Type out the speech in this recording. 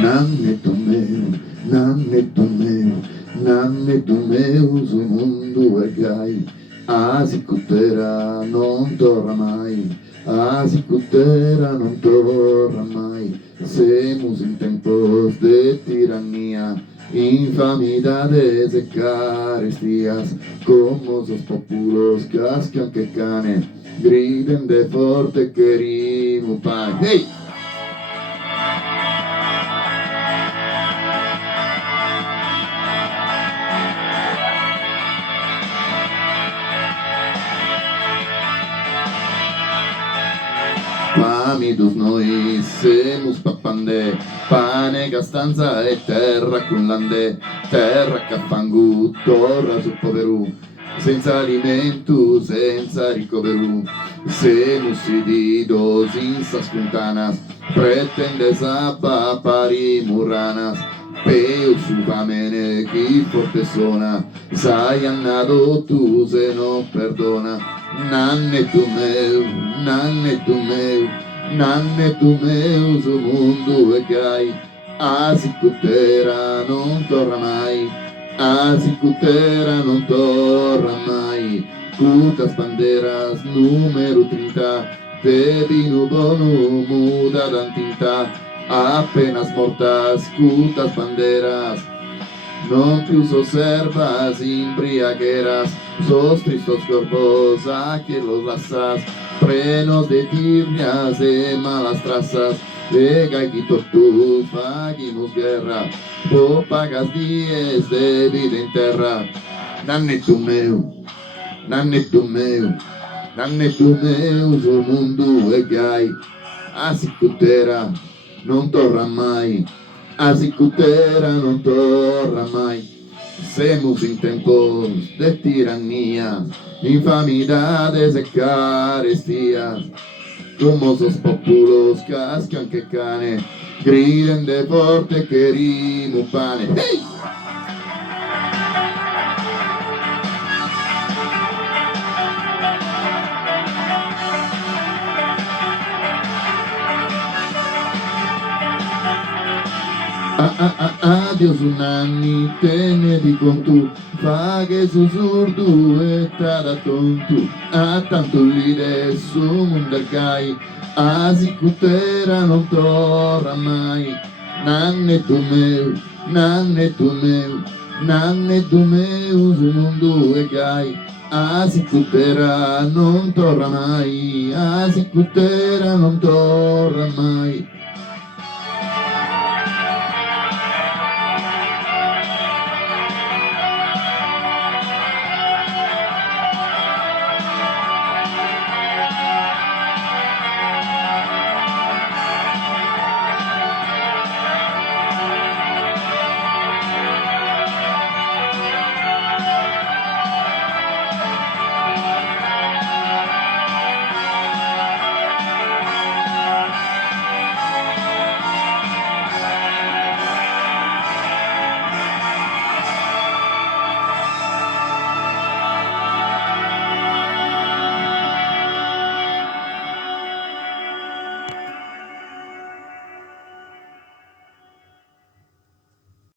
Nanneto meu, nanneto meu, nanneto meu, sul mundo é gai. A sicutera non torna mai, a sicutera non torna mai. Semos em tempos de tiranía, infamidades e carestias, como os populos cascan que cane, griten de forte querimo pai. Hey! Famidos noi semus papandè, pane, gastanza e terra con l'andè, terra che fangu, torra sul poverù, senza alimento, senza ricoverù, semus ididos in sascuntanas, pretendes a papari murranas, peu su pamene chi forte sona, sai annado tu se non perdona. Nanneto meu, nanneto meu, nanneto meu, sul mundo é gai. A sicutera non torna mai, a sicutera non torna mai. Cutas banderas, número 30, de vino bono muda dan tinta, apenas mortas, cutas banderas. Non più observas embriagueras, sos tristos cuerpos a que los lasas, plenos de tirrias e malas trazas, de gaiguitos tú faguimos guerra, por pagas dies de vida en terra. Nanneto meu, nanneto meu, nanneto meu, sul mundo é gai, a sicutera non torna mai, a sicutera non torna mai. Semos em tempos de tiranía, infamidades e carestias, como os populos cascan que cane, griden de forte querimo pane. Hey! Adios un anni tenedi con tu, fa che sussurdu e tada tontu, a tanto lide su mundergai, a sicutera non torna mai. Nanneto meu, nanneto meu, nanneto meu, su mundo è gai, a sicutera non torna mai, a sicutera non torna mai.